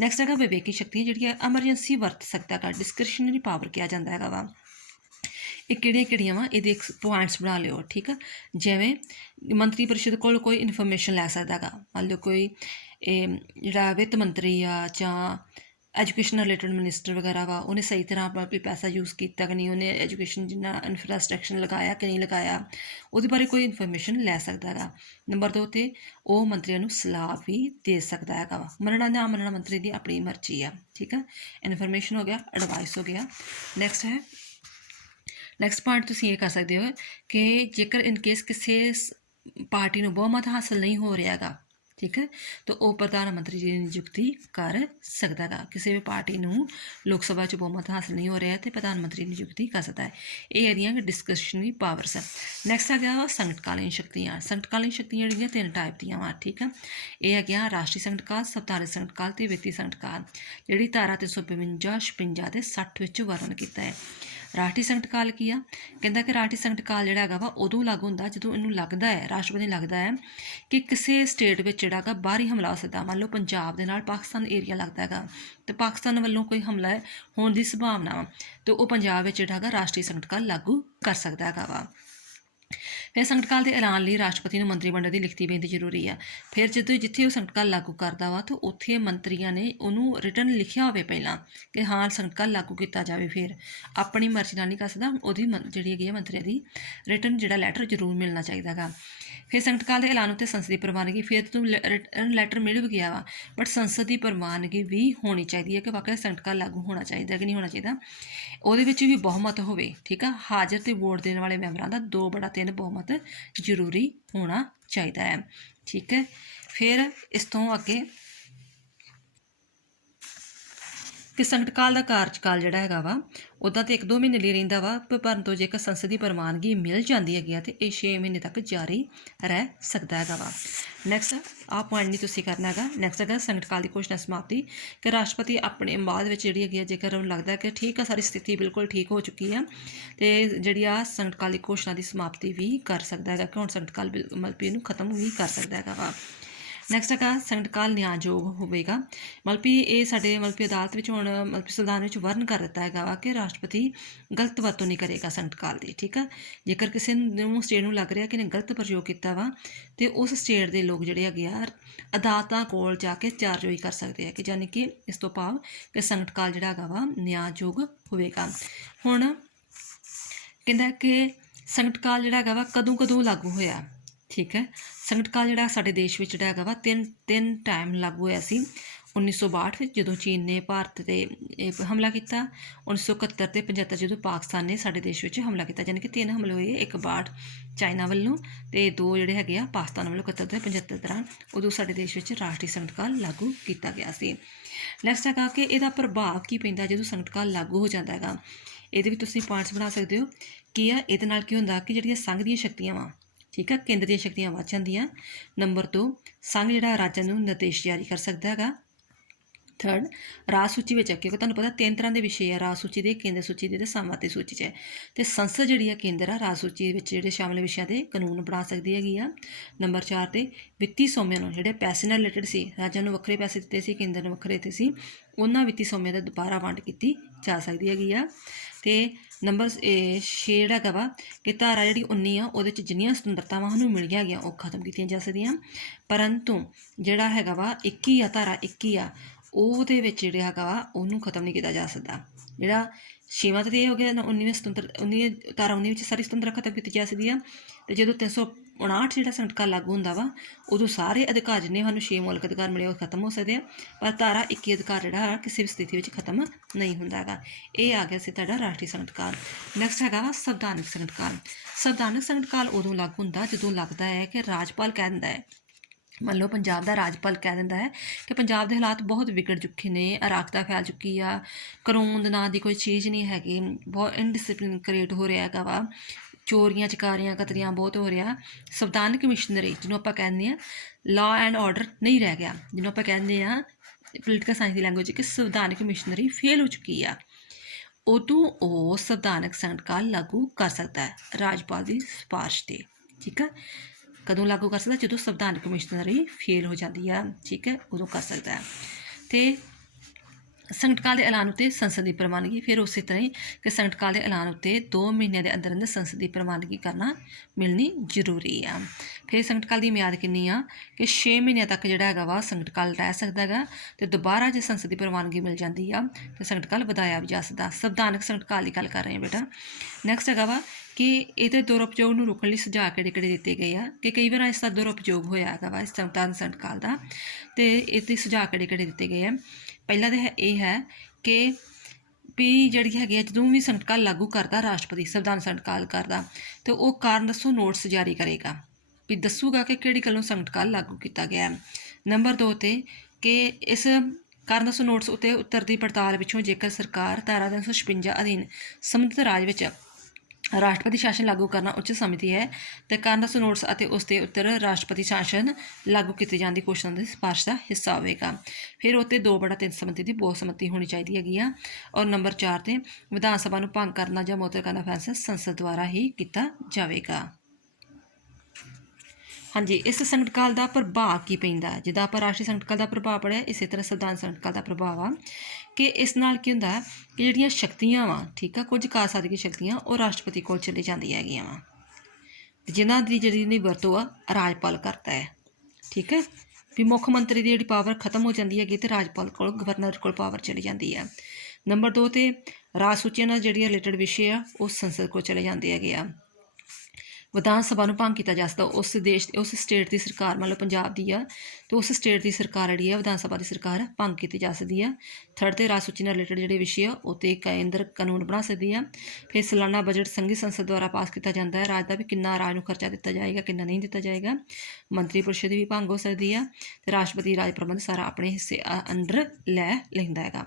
ਨੈਕਸਟ ਹੈਗਾ ਵਿਵੇਕੀ ਸ਼ਕਤੀਆਂ, ਜਿਹੜੀਆਂ ਐਮਰਜੈਂਸੀ ਵਰਤ ਸਕਦਾ ਹੈਗਾ, ਡਿਸਕ੍ਰਿਸ਼ਨਰੀ ਪਾਵਰ ਕਿਹਾ ਜਾਂਦਾ ਹੈਗਾ ਵਾ। ਇਹ ਕਿਹੜੀਆਂ ਵਾ ਇਹਦੇ ਪੁਆਇੰਟਸ ਬਣਾ ਲਿਓ, ਠੀਕ ਆ, ਜਿਵੇਂ ਮੰਤਰੀ ਪਰਿਸ਼ਦ ਕੋਲ ਕੋਈ ਇਨਫੋਰਮੇਸ਼ਨ ਲੈ ਸਕਦਾ ਹੈਗਾ, ਮੰਨ ਲਓ ਕੋਈ ਜਿਹੜਾ ਵਿੱਤ ਮੰਤਰੀ ਆ ਜਾਂ ਐਜੂਕੇਸ਼ਨ ਰਿਲੇਟਡ ਮਿਨਿਸਟਰ ਵਗੈਰਾ ਵਾ, ਉਹਨੇ ਸਹੀ ਤਰ੍ਹਾਂ ਆਪਣਾ ਵੀ ਪੈਸਾ ਯੂਜ਼ ਕੀਤਾ ਕਿ ਨਹੀਂ, ਉਹਨੇ ਐਜੂਕੇਸ਼ਨ ਜਿੰਨਾ ਇਨਫਰਾਸਟਰਕਚਰ ਲਗਾਇਆ ਕਿ ਨਹੀਂ ਲਗਾਇਆ, ਉਹਦੇ ਬਾਰੇ ਕੋਈ ਇਨਫੋਰਮੇਸ਼ਨ ਲੈ ਸਕਦਾ ਹੈਗਾ। ਨੰਬਰ 2 'ਤੇ ਉਹ ਮੰਤਰੀਆਂ ਨੂੰ ਸਲਾਹ ਵੀ ਦੇ ਸਕਦਾ ਹੈਗਾ ਵਾ, ਮੰਨਣਾ ਨਾ ਮੰਨਣਾ ਮੰਤਰੀ ਦੀ ਆਪਣੀ ਮਰਜ਼ੀ ਆ, ਠੀਕ ਆ, ਇਨਫੋਰਮੇਸ਼ਨ ਹੋ ਗਿਆ, ਐਡਵਾਈਸ ਹੋ ਗਿਆ। ਨੈਕਸਟ ਪੁਆਇੰਟ ਤੁਸੀਂ ਇਹ ਕਰ ਸਕਦੇ ਹੋ ਕਿ ਜੇਕਰ ਇਨ ਕੇਸ ਕਿਸੇ ਪਾਰਟੀ ਨੂੰ ਬਹੁਮਤ ਹਾਸਲ ਨਹੀਂ ਹੋ ਰਿਹਾ ਹੈਗਾ, ਠੀਕ ਹੈ, ਤਾਂ ਉਹ ਪ੍ਰਧਾਨ ਮੰਤਰੀ ਦੀ ਨਿਯੁਕਤੀ ਕਰ ਸਕਦਾ ਹੈਗਾ। ਕਿਸੇ ਵੀ ਪਾਰਟੀ ਨੂੰ ਲੋਕ ਸਭਾ 'ਚ ਬਹੁਮਤ ਹਾਸਲ ਨਹੀਂ ਹੋ ਰਿਹਾ ਅਤੇ ਪ੍ਰਧਾਨ ਮੰਤਰੀ ਨਿਯੁਕਤੀ ਕਰ ਸਕਦਾ ਹੈ। ਇਹ ਇਹਦੀਆਂ ਡਿਸਕਸ਼ਨਰੀ ਪਾਵਰਸ ਹੈ। ਨੈਕਸਟ ਹੈਗਾ ਵਾ ਸੰਕਟਕਾਲੀਨ ਸ਼ਕਤੀਆਂ। ਸੰਕਟਕਾਲੀਨ ਸ਼ਕਤੀਆਂ ਜਿਹੜੀਆਂ 3 ਟਾਈਪ ਦੀਆਂ ਵਾ, ਠੀਕ ਹੈ, ਇਹ ਹੈਗੀਆਂ ਰਾਸ਼ਟਰੀ ਸੰਕਟਕਾਲ, ਸੰਵਿਧਾਨਕ ਸੰਕਟਕਾਲ ਅਤੇ ਵਿੱਤੀ ਸੰਕਟਕਾਲ, ਜਿਹੜੀ ਧਾਰਾ 352, 56 ਅਤੇ 60 ਵਿੱਚ ਵਰਣਨ ਕੀਤਾ ਹੈ। ਰਾਸ਼ਟਰੀ ਸੰਕਟਕਾਲ ਕੀ ਆ? ਕਹਿੰਦਾ ਕਿ ਰਾਸ਼ਟਰੀ ਸੰਕਟਕਾਲ ਜਿਹੜਾ ਹੈਗਾ ਵਾ ਉਦੋਂ ਲਾਗੂ ਹੁੰਦਾ ਜਦੋਂ ਇਹਨੂੰ ਲੱਗਦਾ ਹੈ, ਰਾਸ਼ਟਰਪਤੀ ਨੂੰ ਲੱਗਦਾ ਹੈ ਕਿ ਕਿਸੇ ਸਟੇਟ ਵਿੱਚ ਜਿਹੜਾ ਹੈਗਾ ਬਾਹਰੀ ਹਮਲਾ ਹੋ ਸਕਦਾ, ਮੰਨ ਲਓ ਪੰਜਾਬ ਦੇ ਨਾਲ ਪਾਕਿਸਤਾਨ ਏਰੀਆ ਲੱਗਦਾ ਹੈਗਾ ਅਤੇ ਪਾਕਿਸਤਾਨ ਵੱਲੋਂ ਕੋਈ ਹਮਲਾ ਹੋਣ ਦੀ ਸੰਭਾਵਨਾ ਵਾ, ਅਤੇ ਉਹ ਪੰਜਾਬ ਵਿੱਚ ਜਿਹੜਾ ਹੈਗਾ ਰਾਸ਼ਟਰੀ ਸੰਕਟਕਾਲ ਲਾਗੂ ਕਰ ਸਕਦਾ ਹੈਗਾ ਵਾ। ਫਿਰ ਸੰਕਟ ਕਾਲ ਦੇ ਐਲਾਨ ਲਈ ਰਾਸ਼ਟਰਪਤੀ ਨੂੰ ਮੰਤਰੀ ਮੰਡਲ ਦੀ ਲਿਖਤੀ ਬੇਨਤੀ ਜ਼ਰੂਰੀ ਆ। ਫਿਰ ਜਦੋਂ ਜਿੱਥੇ ਉਹ ਸੰਕਟ ਕਾਲ ਲਾਗੂ ਕਰਦਾ ਵਾ ਤਾਂ ਉੱਥੇ ਮੰਤਰੀਆਂ ਨੇ ਉਹਨੂੰ ਰਿਟਨ ਲਿਖਿਆ ਹੋਵੇ ਪਹਿਲਾਂ ਕਿ ਹਾਂ ਸੰਕਟ ਕਾਲ ਲਾਗੂ ਕੀਤਾ ਜਾਵੇ। ਫਿਰ ਆਪਣੀ ਮਰਜ਼ੀ ਨਾਲ ਨਹੀਂ ਕਰ ਸਕਦਾ, ਉਹਦੀ ਜਿਹੜੀ ਹੈਗੀ ਆ ਮੰਤਰੀਆਂ ਦੀ ਰਿਟਨ ਜਿਹੜਾ ਲੈਟਰ ਜ਼ਰੂਰ ਮਿਲਣਾ ਚਾਹੀਦਾ ਗਾ। ਫਿਰ ਸੰਕਟ ਕਾਲ ਦੇ ਐਲਾਨ ਉੱਤੇ ਸੰਸਦ ਦੀ ਪ੍ਰਵਾਨਗੀ, ਫਿਰ ਤੂੰ ਰਿਟਨ ਲੈਟਰ ਮਿਲ ਵੀ ਗਿਆ ਵਾ ਬਟ ਸੰਸਦ ਦੀ ਪ੍ਰਵਾਨਗੀ ਵੀ ਹੋਣੀ ਚਾਹੀਦੀ ਹੈ ਕਿ ਵਾਕਈ ਸੰਕਟ ਕਾਲ ਲਾਗੂ ਹੋਣਾ ਚਾਹੀਦਾ ਕਿ ਨਹੀਂ ਹੋਣਾ ਚਾਹੀਦਾ। ਉਹਦੇ ਵਿੱਚ ਵੀ ਬਹੁਮਤ ਹੋਵੇ, ਠੀਕ ਆ। ਹਾਜ਼ਰ ਤੇ ਵੋਟ ਦੇਣ ਵਾਲੇ ਮੈਂਬਰਾਂ ਦਾ 2/3 ਬਹੁਮਤ ਜ਼ਰੂਰੀ ਹੋਣਾ ਚਾਹੀਦਾ ਹੈ, ਠੀਕ ਹੈ। ਫਿਰ ਇਸ ਤੋਂ ਅੱਗੇ ਕਿ ਸੰਕਟ ਕਾਲ ਦਾ ਕਾਰਜਕਾਲ ਜਿਹੜਾ ਹੈਗਾ ਵਾ ਉੱਦਾਂ ਤਾਂ 1-2 ਮਹੀਨੇ ਲਈ ਰਹਿੰਦਾ ਵਾ, ਪਰੰਤੂ ਜੇਕਰ ਸੰਸਦ ਦੀ ਪ੍ਰਵਾਨਗੀ ਮਿਲ ਜਾਂਦੀ ਹੈਗੀ ਆ ਤਾਂ ਇਹ 6 ਮਹੀਨੇ ਤੱਕ ਜਾਰੀ ਰਹਿ ਸਕਦਾ ਹੈਗਾ ਵਾ। ਨੈਕਸਟ ਆਹ ਪੁਆਇੰਟ ਨਹੀਂ ਤੁਸੀਂ ਕਰਨਾ ਹੈਗਾ। ਨੈਕਸਟ ਹੈਗਾ ਸੰਕਟ ਕਾਲ ਦੀ ਘੋਸ਼ਣਾ ਸਮਾਪਤੀ, ਕਿ ਰਾਸ਼ਟਰਪਤੀ ਆਪਣੇ ਬਾਅਦ ਵਿੱਚ ਜਿਹੜੀ ਹੈਗੀ ਆ ਜੇਕਰ ਉਹਨੂੰ ਲੱਗਦਾ ਕਿ ਠੀਕ ਆ ਸਾਰੀ ਸਥਿਤੀ ਬਿਲਕੁਲ ਠੀਕ ਹੋ ਚੁੱਕੀ ਆ ਤੇ ਜਿਹੜੀ ਆ ਸੰਕਟ ਕਾਲ ਦੀ ਘੋਸ਼ਣਾ ਦੀ ਸਮਾਪਤੀ ਵੀ ਕਰ ਸਕਦਾ ਹੈਗਾ ਕਿ ਹੁਣ ਸੰਕਟ ਕਾਲ ਮਤਲਬ ਇਹਨੂੰ ਖਤਮ ਵੀ ਕਰ ਸਕਦਾ ਹੈਗਾ ਵਾ। ਨੈਕਸਟ ਹੈਗਾ ਸੰਕਟ ਕਾਲ ਨਿਆਂਯੋਗ ਹੋਵੇਗਾ, ਮਤਲਬ ਇਹ ਸਾਡੇ ਮਤਲਬ ਅਦਾਲਤ ਵਿੱਚ ਹੁਣ ਮਤਲਬ ਸੰਵਿਧਾਨ ਵਿੱਚ ਵਰਨ ਕਰ ਦਿੱਤਾ ਹੈਗਾ ਵਾ ਕਿ ਰਾਸ਼ਟਰਪਤੀ ਗਲਤ ਵਰਤੋਂ ਨਹੀਂ ਕਰੇਗਾ ਸੰਕਟ ਕਾਲ ਦੀ, ਠੀਕ ਆ। ਜੇਕਰ ਕਿਸੇ ਨੂੰ ਸਟੇਟ ਨੂੰ ਲੱਗ ਰਿਹਾ ਕਿ ਇਹਨੇ ਗਲਤ ਪ੍ਰਯੋਗ ਕੀਤਾ ਵਾ ਤੇ ਉਸ ਸਟੇਟ ਦੇ ਲੋਕ ਜਿਹੜੇ ਹੈਗੇ ਆ ਅਦਾਲਤਾਂ ਕੋਲ ਜਾ ਕੇ ਚਾਰਜੋਈ ਕਰ ਸਕਦੇ ਆ ਕਿ ਯਾਨੀ ਕਿ ਇਸ ਤੋਂ ਭਾਵ ਕਿ ਸੰਕਟ ਕਾਲ ਜਿਹੜਾ ਹੈਗਾ ਵਾ ਨਿਆਂਯੋਗ ਹੋਵੇਗਾ। ਹੁਣ ਕਹਿੰਦਾ ਕਿ ਸੰਕਟ ਕਾਲ ਜਿਹੜਾ ਹੈਗਾ ਵਾ ਕਦੋਂ ਲਾਗੂ ਹੋਇਆ, ਠੀਕ ਹੈ। ਸੰਕਟ ਕਾਲ ਜਿਹੜਾ ਸਾਡੇ ਦੇਸ਼ ਵਿੱਚ ਜਿਹੜਾ ਹੈਗਾ ਵਾ ਤਿੰਨ ਟਾਈਮ ਲਾਗੂ ਹੋਇਆ ਸੀ। 1962 ਵਿੱਚ ਜਦੋਂ ਚੀਨ ਨੇ ਭਾਰਤ 'ਤੇ ਹਮਲਾ ਕੀਤਾ, 1971 ਤੇ 75 ਜਦੋਂ ਪਾਕਿਸਤਾਨ ਨੇ ਸਾਡੇ ਦੇਸ਼ ਵਿੱਚ ਹਮਲਾ ਕੀਤਾ, ਯਾਨੀ ਕਿ 3 ਹਮਲੇ ਹੋਏ, ਇੱਕ 62 ਚਾਈਨਾ ਵੱਲੋਂ ਤੇ 2 ਜਿਹੜੇ ਹੈਗੇ ਆ ਪਾਕਿਸਤਾਨ ਵੱਲੋਂ 71 ਤੇ 75 ਦੌਰਾਨ। ਉਦੋਂ ਸਾਡੇ ਦੇਸ਼ ਵਿੱਚ ਰਾਸ਼ਟਰੀ ਸੰਕਟ ਕਾਲ ਲਾਗੂ ਕੀਤਾ ਗਿਆ ਸੀ। ਨੈਕਸਟ ਹੈਗਾ ਕਿ ਇਹਦਾ ਪ੍ਰਭਾਵ ਕੀ ਪੈਂਦਾ ਜਦੋਂ ਸੰਕਟ ਕਾਲ ਲਾਗੂ ਹੋ ਜਾਂਦਾ ਹੈਗਾ। ਇਹਦੇ ਵੀ ਤੁਸੀਂ ਪੁਆਇੰਟਸ ਬਣਾ ਸਕਦੇ ਹੋ ਕਿ ਇਹਦੇ ਨਾਲ ਕੀ ਹੁੰਦਾ ਕਿ ਜਿਹੜੀਆਂ ਸੰਘ ਦੀਆਂ ਸ਼ਕਤੀਆਂ ਵਾ, ਠੀਕ ਹੈ, ਕੇਂਦਰ ਦੀਆਂ ਸ਼ਕਤੀਆਂ ਵੱਧ ਜਾਂਦੀਆਂ। ਨੰਬਰ 2 ਸੰਘ ਜਿਹੜਾ ਰਾਜਾਂ ਨੂੰ ਨਿਰਦੇਸ਼ ਜਾਰੀ ਕਰ ਸਕਦਾ ਹੈਗਾ। ਥਰਡ ਰਾਜ ਸੂਚੀ ਵਿੱਚ ਕਿਉਂਕਿ ਤੁਹਾਨੂੰ ਪਤਾ 3 ਤਰ੍ਹਾਂ ਦੇ ਵਿਸ਼ੇ ਆ, ਰਾਜ ਸੂਚੀ ਦੇ, ਕੇਂਦਰ ਸੂਚੀ ਦੇ ਤੇ ਸਾਮਂਤੀ ਸੂਚੀ 'ਚ। ਅਤੇ ਸੰਸਦ ਜਿਹੜੀ ਆ ਕੇਂਦਰ ਆ ਰਾਜ ਸੂਚੀ ਵਿੱਚ ਜਿਹੜੇ ਸ਼ਾਮਲ ਵਿਸ਼ਿਆਂ ਦੇ ਕਾਨੂੰਨ ਬਣਾ ਸਕਦੀ ਹੈਗੀ ਆ। ਨੰਬਰ 4 ਤੇ ਵਿੱਤੀ ਸੋਮਿਆਂ ਨੂੰ ਜਿਹੜੇ ਪੈਸੇ ਨਾਲ ਰਿਲੇਟਡ ਸੀ, ਰਾਜਾਂ ਨੂੰ ਵੱਖਰੇ ਪੈਸੇ ਦਿੱਤੇ ਸੀ, ਕੇਂਦਰ ਨੂੰ ਵੱਖਰੇ ਦਿੱਤੇ ਸੀ, ਉਹਨਾਂ ਵਿੱਤੀ ਸੋਮਿਆਂ ਦਾ ਦੁਬਾਰਾ ਵੰਡ ਕੀਤੀ ਜਾ ਸਕਦੀ ਹੈਗੀ ਆ। ਅਤੇ ਨੰਬਰ 6 ਜਿਹੜਾ ਹੈਗਾ ਵਾ ਕਿ ਧਾਰਾ ਜਿਹੜੀ 19 ਆ ਉਹਦੇ 'ਚ ਜਿੰਨੀਆਂ ਸੁਤੰਤਰਤਾਵਾਂ ਸਾਨੂੰ ਮਿਲੀਆਂ ਹੈਗੀਆਂ ਉਹ ਖਤਮ ਕੀਤੀਆਂ ਜਾ ਸਕਦੀਆਂ, ਪਰੰਤੂ ਜਿਹੜਾ ਹੈਗਾ ਵਾ 21 ਆ, ਧਾਰਾ 21 ਆ, ਉਹਦੇ ਵਿੱਚ ਜਿਹੜਾ ਹੈਗਾ ਵਾ ਉਹਨੂੰ ਖਤਮ ਨਹੀਂ ਕੀਤਾ ਜਾ ਸਕਦਾ। ਜਿਹੜਾ 6ਵਾਂ ਤਾਂ ਇਹ ਹੋ ਗਿਆ 19 ਧਾਰਾ 19 ਵਿੱਚ ਸਾਰੀ ਸੁਤੰਤਰਤਾ ਖਤਮ ਕੀਤੀ ਜਾ ਸਕਦੀ ਆ। ਅਤੇ ਜਦੋਂ 359 ਜਿਹੜਾ ਸੰਕਟ ਕਾਲ ਲਾਗੂ ਹੁੰਦਾ ਵਾ ਉਦੋਂ ਸਾਰੇ ਅਧਿਕਾਰ ਜਿੰਨੇ ਸਾਨੂੰ 6 ਮੌਲਿਕ ਅਧਿਕਾਰ ਮਿਲੇ ਉਹ ਖਤਮ ਹੋ ਸਕਦੇ ਆ, ਪਰ ਧਾਰਾ 21 ਅਧਿਕਾਰ ਜਿਹੜਾ ਕਿਸੇ ਵੀ ਸਥਿਤੀ ਵਿੱਚ ਖਤਮ ਨਹੀਂ ਹੁੰਦਾ ਹੈਗਾ। ਇਹ ਆ ਗਿਆ ਸੀ ਤੁਹਾਡਾ ਰਾਸ਼ਟਰੀ ਸੰਕਟ ਕਾਲ। ਨੈਕਸਟ ਹੈਗਾ ਵਾ ਸੰਵਿਧਾਨਕ ਸੰਕਟ ਕਾਲ। ਸੰਵਿਧਾਨਕ ਸੰਕਟ ਕਾਲ ਉਦੋਂ ਲਾਗੂ ਹੁੰਦਾ ਜਦੋਂ ਲੱਗਦਾ ਹੈ ਕਿ ਰਾਜਪਾਲ ਕਹਿ ਦਿੰਦਾ ਹੈ, ਮੰਨ ਲਓ ਪੰਜਾਬ ਦਾ ਰਾਜਪਾਲ ਕਹਿ ਦਿੰਦਾ ਹੈ ਕਿ ਪੰਜਾਬ ਦੇ ਹਾਲਾਤ ਬਹੁਤ ਵਿਗੜ ਚੁੱਕੇ ਨੇ, ਅਰਾਜਕਤਾ ਫੈਲ ਚੁੱਕੀ ਆ, ਕਾਨੂੰਨ ਨਾਂ ਦੀ ਕੋਈ ਚੀਜ਼ ਨਹੀਂ ਹੈਗੀ, ਬਹੁਤ ਇਨਡਿਸਪਲਿਨ ਕ੍ਰੀਏਟ ਹੋ ਰਿਹਾ ਹੈਗਾ ਵਾ, ਚੋਰੀਆਂ ਚਕਾਰੀਆਂ ਕਤਲੀਆਂ ਬਹੁਤ ਹੋ ਰਿਹਾ, ਸੰਵਿਧਾਨਕ ਕਮਿਸ਼ਨਰੀ ਜਿਹਨੂੰ ਆਪਾਂ ਕਹਿੰਦੇ ਹਾਂ ਲਾਅ ਐਂਡ ਆਰਡਰ ਨਹੀਂ ਰਹਿ ਗਿਆ, ਜਿਹਨੂੰ ਆਪਾਂ ਕਹਿੰਦੇ ਹਾਂ ਪੋਲੀਟੀਕਲ ਸਾਇੰਸ ਦੀ ਲੈਂਗੁਏਜ ਕਿ ਸੰਵਿਧਾਨਕ ਕਮਿਸ਼ਨਰੀ ਫੇਲ ਹੋ ਚੁੱਕੀ ਆ, ਉਦੋਂ ਉਹ ਸੰਵਿਧਾਨਕ ਸੰਕਟ ਕਾਲ ਲਾਗੂ ਕਰ ਸਕਦਾ ਹੈ ਰਾਜਪਾਲ ਦੀ ਸਿਫਾਰਿਸ਼ 'ਤੇ, ਠੀਕ ਹੈ। ਕਦੋਂ ਲਾਗੂ ਕਰ ਸਕਦਾ ਜਦੋਂ ਸੰਵਿਧਾਨਕ ਕਮਿਸ਼ਨਰੀ ਫੇਲ ਹੋ ਜਾਂਦੀ ਆ, ਠੀਕ ਹੈ, ਉਦੋਂ ਕਰ ਸਕਦਾ ਹੈ। ਅਤੇ ਸੰਕਟ ਕਾਲ ਦੇ ਐਲਾਨ ਉੱਤੇ ਸੰਸਦ ਦੀ ਪ੍ਰਵਾਨਗੀ, ਫਿਰ ਉਸੇ ਤਰ੍ਹਾਂ ਹੀ ਕਿ ਸੰਕਟ ਕਾਲ ਦੇ ਐਲਾਨ ਉੱਤੇ 2 ਮਹੀਨਿਆਂ ਦੇ ਅੰਦਰ ਅੰਦਰ ਸੰਸਦ ਦੀ ਪ੍ਰਵਾਨਗੀ ਕਰਨਾ ਮਿਲਣੀ ਜ਼ਰੂਰੀ ਆ। ਫਿਰ ਸੰਕਟ ਕਾਲ ਦੀ ਮਿਆਦ ਕਿੰਨੀ ਆ ਕਿ 6 ਮਹੀਨਿਆਂ ਤੱਕ ਜਿਹੜਾ ਹੈਗਾ ਵਾ ਸੰਕਟ ਕਾਲ ਰਹਿ ਸਕਦਾ ਹੈਗਾ, ਅਤੇ ਦੁਬਾਰਾ ਜੇ ਸੰਸਦ ਦੀ ਪ੍ਰਵਾਨਗੀ ਮਿਲ ਜਾਂਦੀ ਆ ਤਾਂ ਸੰਕਟ ਕਾਲ ਵਧਾਇਆ ਵੀ ਜਾ ਸਕਦਾ। ਸੰਵਿਧਾਨਕ ਸੰਕਟ ਕਾਲ ਦੀ ਗੱਲ ਕਰ ਰਹੇ ਹਾਂ ਬੇਟਾ। ਨੈਕਸਟ ਹੈਗਾ ਵਾ ਕਿ ਇਹਦੇ ਦੁਰਉਪਯੋਗ ਨੂੰ ਰੋਕਣ ਲਈ ਸੁਝਾਅ ਕਿਹੜੇ ਦਿੱਤੇ ਗਏ ਆ, ਕਿ ਕਈ ਵਾਰ ਇਸ ਦਾ ਦੁਰਉਪਯੋਗ ਹੋਇਆ ਹੈਗਾ ਵਾ ਇਸ ਸੰਵਿਧਾਨਕ ਸੰਕਟ ਕਾਲ ਦਾ, ਅਤੇ ਇਹਦੇ ਸੁਝਾਅ ਕਿਹੜੇ ਦਿੱਤੇ ਗਏ ਆ। ਪਹਿਲਾ ਤਾਂ ਇਹ ਹੈ ਕਿ ਵੀ ਜਿਹੜੀ ਹੈਗੀ ਆ ਜਦੋਂ ਵੀ ਸੰਕਟ ਕਾਲ ਲਾਗੂ ਕਰਦਾ ਰਾਸ਼ਟਰਪਤੀ ਸੰਵਿਧਾਨ ਸੰਕਟ ਕਾਲ ਕਰਦਾ ਅਤੇ ਉਹ ਕਾਰਨ ਦੱਸੋ ਨੋਟਿਸ ਜਾਰੀ ਕਰੇਗਾ, ਵੀ ਦੱਸੂਗਾ ਕਿ ਕਿਹੜੀ ਗੱਲੋਂ ਸੰਕਟ ਕਾਲ ਲਾਗੂ ਕੀਤਾ ਗਿਆ। ਨੰਬਰ 2 ਤੇ ਕਿ ਇਸ ਕਾਰਨ ਦੱਸੋ ਨੋਟਿਸ ਉੱਤੇ ਉੱਤਰ ਦੀ ਪੜਤਾਲ ਪਿੱਛੋਂ ਜੇਕਰ ਸਰਕਾਰ ਧਾਰਾ 356 ਅਧੀਨ ਸੰਬੰਧਿਤ ਰਾਜ ਵਿੱਚ ਰਾਸ਼ਟਰਪਤੀ ਸ਼ਾਸਨ ਲਾਗੂ ਕਰਨਾ ਉੱਚ ਸਮਝਦੀ ਹੈ ਅਤੇ ਕਾਰਨ ਦੱਸੋ ਨੋਟਿਸ ਅਤੇ ਉਸ ਦੇ ਉੱਤਰ ਰਾਸ਼ਟਰਪਤੀ ਸ਼ਾਸਨ ਲਾਗੂ ਕੀਤੇ ਜਾਣ ਦੀ ਕੋਸ਼ਿਸ਼ ਦੀ ਸਿਫਾਰਿਸ਼ ਦਾ ਹਿੱਸਾ ਹੋਵੇਗਾ। ਫਿਰ ਉੱਤੇ 2/3 ਸੰਮਤੀ ਦੀ ਬਹੁ ਸੰਮਤੀ ਹੋਣੀ ਚਾਹੀਦੀ ਹੈਗੀ ਆ। ਔਰ ਨੰਬਰ 4 ਤੇ ਵਿਧਾਨ ਸਭਾ ਨੂੰ ਭੰਗ ਕਰਨਾ ਜਾਂ ਮੁਅੱਤਲ ਕਰਨਾ ਫੈਸਲਾ ਸੰਸਦ ਦੁਆਰਾ ਹੀ ਕੀਤਾ ਜਾਵੇਗਾ। ਹਾਂਜੀ, ਇਸ ਸੰਕਟ ਕਾਲ ਦਾ ਪ੍ਰਭਾਵ ਕੀ ਪੈਂਦਾ, ਜਿੱਦਾਂ ਆਪਾਂ ਰਾਸ਼ਟਰੀ ਸੰਕਟ ਕਾਲ ਦਾ ਪ੍ਰਭਾਵ ਪੜ੍ਹਿਆ ਇਸੇ ਤਰ੍ਹਾਂ ਸੰਵਿਧਾਨ ਸੰਕਟ ਕਾਲ ਦਾ ਪ੍ਰਭਾਵ ਆ ਕਿ ਇਸ ਨਾਲ ਕੀ ਹੁੰਦਾ ਕਿ ਜਿਹੜੀਆਂ ਸ਼ਕਤੀਆਂ ਵਾ, ਠੀਕ ਆ, ਕੁਝ ਕਾਰਜ ਸਾਧਕ ਸ਼ਕਤੀਆਂ ਉਹ ਰਾਸ਼ਟਰਪਤੀ ਕੋਲ ਚਲੇ ਜਾਂਦੀਆਂ ਹੈਗੀਆਂ ਵਾ। ਤੇ ਜਿਨ੍ਹਾਂ ਦੀ ਜਿਹੜੀ ਨਹੀਂ ਵਰਤੋਂ ਆ ਰਾਜਪਾਲ ਕਰਦਾ ਹੈ। ਠੀਕ ਹੈ, ਵੀ ਮੁੱਖ ਮੰਤਰੀ ਦੀ ਜਿਹੜੀ ਪਾਵਰ ਖਤਮ ਹੋ ਜਾਂਦੀ ਹੈਗੀ ਤੇ ਰਾਜਪਾਲ ਕੋਲ ਗਵਰਨਰ ਕੋਲ ਪਾਵਰ ਚਲੀ ਜਾਂਦੀ ਹੈ। ਨੰਬਰ 2 ਤੇ ਰਾਜ ਸੂਚੀਆਂ ਨਾਲ ਜਿਹੜੀਆਂ ਰਿਲੇਟਡ ਵਿਸ਼ੇ ਆ ਉਹ ਸੰਸਦ ਕੋਲ ਚਲੇ ਜਾਂਦੇ ਹੈਗੇ ਆ। ਵਿਧਾਨ ਸਭਾ ਨੂੰ ਭੰਗ ਕੀਤਾ ਜਾ ਸਕਦਾ ਉਸ ਦੇਸ਼ ਉਸ ਸਟੇਟ ਦੀ ਸਰਕਾਰ, ਮਤਲਬ ਪੰਜਾਬ ਦੀ ਆ ਤੇ ਉਸ ਸਟੇਟ ਦੀ ਸਰਕਾਰ ਜਿਹੜੀ ਆ ਵਿਧਾਨ ਸਭਾ ਦੀ ਸਰਕਾਰ ਭੰਗ ਕੀਤੀ ਜਾ ਸਕਦੀ ਆ। ਥਰਡ ਤੇ ਰਾਜ ਸੂਚੀ ਨਾਲ ਰਿਲੇਟਡ ਜਿਹੜੇ ਵਿਸ਼ੇ ਆ ਉਹ 'ਤੇ ਕੇਂਦਰ ਕਾਨੂੰਨ ਬਣਾ ਸਕਦੀ ਆ। ਫਿਰ ਸਾਲਾਨਾ ਬਜਟ ਸੰਘੀ ਸੰਸਦ ਦੁਆਰਾ ਪਾਸ ਕੀਤਾ ਜਾਂਦਾ ਹੈ। ਰਾਜ ਦਾ ਵੀ ਕਿੰਨਾ ਰਾਜ ਨੂੰ ਖਰਚਾ ਦਿੱਤਾ ਜਾਏਗਾ, ਕਿੰਨਾ ਨਹੀਂ ਦਿੱਤਾ ਜਾਏਗਾ। ਮੰਤਰੀ ਪਰਿਸ਼ਦ ਵੀ ਭੰਗ ਹੋ ਸਕਦੀ ਆ ਤੇ ਰਾਸ਼ਟਰਪਤੀ ਰਾਜ ਪ੍ਰਬੰਧ ਸਾਰਾ ਆਪਣੇ ਹਿੱਸੇ ਅੰਡਰ ਲੈ ਲੈਂਦਾ ਹੈਗਾ।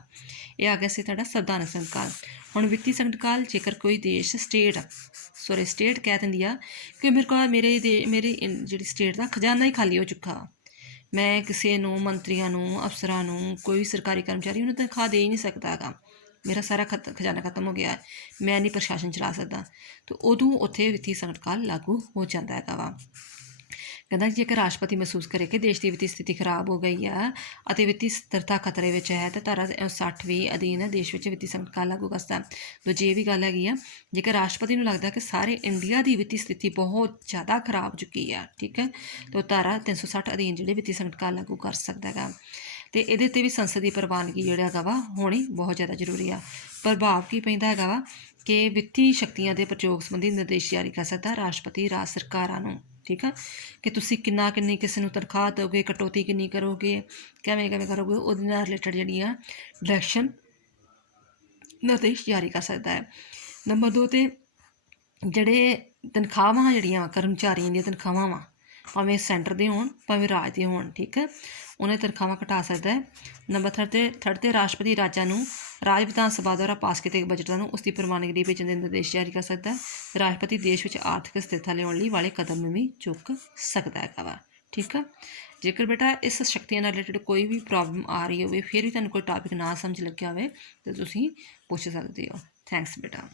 ਇਹ ਆ ਗਿਆ ਸੀ ਤੁਹਾਡਾ ਸੰਵਿਧਾਨਕ ਸੰਕਟ ਕਾਲ। ਹੁਣ ਵਿੱਤੀ ਸੰਕਟ ਕਾਲ, ਜੇਕਰ ਕੋਈ ਦੇਸ਼ ਸਟੇਟ ਕਹਿ ਦਿੰਦੀ ਆ ਕਿ ਮੇਰੇ ਕੋਲ ਮੇਰੀ ਜਿਹੜੀ ਸਟੇਟ ਦਾ ਖਜ਼ਾਨਾ ਹੀ ਖਾਲੀ ਹੋ ਚੁੱਕਾ, ਮੈਂ ਕਿਸੇ ਨੂੰ, ਮੰਤਰੀਆਂ ਨੂੰ, ਅਫਸਰਾਂ ਨੂੰ, ਕੋਈ ਵੀ ਸਰਕਾਰੀ ਕਰਮਚਾਰੀ ਉਹਨੂੰ ਤਨਖਾਹ ਦੇ ਹੀ ਨਹੀਂ ਸਕਦਾ ਹੈਗਾ, ਮੇਰਾ ਸਾਰਾ ਖਜ਼ਾਨਾ ਖਤਮ ਹੋ ਗਿਆ, ਮੈਂ ਨਹੀਂ ਪ੍ਰਸ਼ਾਸਨ ਚਲਾ ਸਕਦਾ, ਤਾਂ ਉਦੋਂ ਉੱਥੇ ਵਿੱਤੀ ਸੰਕਟ ਕਾਲ ਲਾਗੂ ਹੋ ਜਾਂਦਾ ਹੈਗਾ ਵਾ। ਕਹਿੰਦਾ ਜੇਕਰ ਰਾਸ਼ਟਰਪਤੀ ਮਹਿਸੂਸ ਕਰੇ ਕਿ ਦੇਸ਼ ਦੀ ਵਿੱਤੀ ਸਥਿਤੀ ਖਰਾਬ ਹੋ ਗਈ ਆ ਅਤੇ ਵਿੱਤੀ ਸਥਿਰਤਾ ਖਤਰੇ ਵਿੱਚ ਹੈ ਤਾਂ ਧਾਰਾ 60 ਅਧੀਨ ਦੇਸ਼ ਵਿੱਚ ਵਿੱਤੀ ਸੰਕਟ ਕਾਲ ਲਾਗੂ ਕਰ ਸਕਦਾ। ਦੂਜੀ ਇਹ ਵੀ ਗੱਲ ਹੈਗੀ ਆ, ਜੇਕਰ ਰਾਸ਼ਟਰਪਤੀ ਨੂੰ ਲੱਗਦਾ ਕਿ ਸਾਰੇ ਇੰਡੀਆ ਦੀ ਵਿੱਤੀ ਸਥਿਤੀ ਬਹੁਤ ਜ਼ਿਆਦਾ ਖਰਾਬ ਹੋ ਚੁੱਕੀ ਆ, ਠੀਕ ਹੈ, ਤਾਂ ਧਾਰਾ 360 ਅਧੀਨ ਜਿਹੜੇ ਵਿੱਤੀ ਸੰਕਟ ਕਾਲ ਲਾਗੂ ਕਰ ਸਕਦਾ ਹੈਗਾ। ਅਤੇ ਇਹਦੇ 'ਤੇ ਵੀ ਸੰਸਦ ਦੀ ਪ੍ਰਵਾਨਗੀ ਜਿਹੜਾ ਹੈਗਾ ਵਾ ਹੋਣੀ ਬਹੁਤ ਜ਼ਿਆਦਾ ਜ਼ਰੂਰੀ ਆ। ਪ੍ਰਭਾਵ ਕੀ ਪੈਂਦਾ ਹੈਗਾ ਵਾ ਕਿ ਵਿੱਤੀ ਸ਼ਕਤੀਆਂ ਦੇ ਪ੍ਰਯੋਗ ਸੰਬੰਧੀ ਨਿਰਦੇਸ਼ ਜਾਰੀ ਕਰ ਸਕਦਾ ਰਾਸ਼ਟਰਪਤੀ ਰਾਜ ਸਰਕਾਰਾਂ ਨੂੰ। ਠੀਕ ਆ, ਕਿ ਤੁਸੀਂ ਕਿੰਨੀ ਕਿਸੇ ਨੂੰ ਤਨਖਾਹ ਦਿਓਗੇ, ਕਟੌਤੀ ਕਿੰਨੀ ਕਰੋਗੇ, ਕਿਵੇਂ ਕਰੋਗੇ, ਉਹਦੇ ਨਾਲ ਰਿਲੇਟਡ ਜਿਹੜੀਆਂ ਡਾਇਰੈਕਸ਼ਨ ਨਿਰਦੇਸ਼ ਜਾਰੀ ਕਰ ਸਕਦਾ ਹੈ। ਨੰਬਰ 2 ਤੇ ਜਿਹੜੇ ਤਨਖਾਹਾਂ ਜਿਹੜੀਆਂ ਕਰਮਚਾਰੀਆਂ ਦੀਆਂ ਤਨਖਾਹਾਂ ਵਾ, ਭਾਵੇਂ ਸੈਂਟਰ ਦੇ ਹੋਣ ਭਾਵੇਂ ਰਾਜ ਦੇ ਹੋਣ, ਠੀਕ ਹੈ, ਉਹਨਾਂ ਦੀ ਤਨਖਾਹਾਂ ਘਟਾ ਸਕਦਾ ਹੈ। ਨੰਬਰ ਥਰਡ ਤੇ ਰਾਸ਼ਟਰਪਤੀ ਰਾਜਾਂ ਨੂੰ ਰਾਜ ਵਿਧਾਨ ਸਭਾ ਦੁਆਰਾ ਪਾਸ ਕੀਤੇ ਬਜਟਾਂ ਨੂੰ ਉਸਦੀ ਪ੍ਰਵਾਨਗੀ ਲਈ ਭੇਜਣ ਦੇ ਨਿਰਦੇਸ਼ ਜਾਰੀ ਕਰ ਸਕਦਾ ਹੈ। ਰਾਸ਼ਟਰਪਤੀ ਦੇਸ਼ ਵਿੱਚ ਆਰਥਿਕ ਸਥਿਰਤਾ ਲਿਆਉਣ ਲਈ ਵਾਲੇ ਕਦਮ ਨੂੰ ਵੀ ਚੁੱਕ ਸਕਦਾ ਹੈਗਾ ਵਾ। ਠੀਕ ਆ, ਜੇਕਰ ਬੇਟਾ ਇਸ ਸ਼ਕਤੀਆਂ ਨਾਲ ਰਿਲੇਟਡ ਕੋਈ ਵੀ ਪ੍ਰੋਬਲਮ ਆ ਰਹੀ ਹੋਵੇ, ਫਿਰ ਵੀ ਤੁਹਾਨੂੰ ਕੋਈ ਟੌਪਿਕ ਨਾ ਸਮਝ ਲੱਗਿਆ ਹੋਵੇ ਤਾਂ ਤੁਸੀਂ ਪੁੱਛ ਸਕਦੇ ਹੋ। ਥੈਂਕਸ ਬੇਟਾ।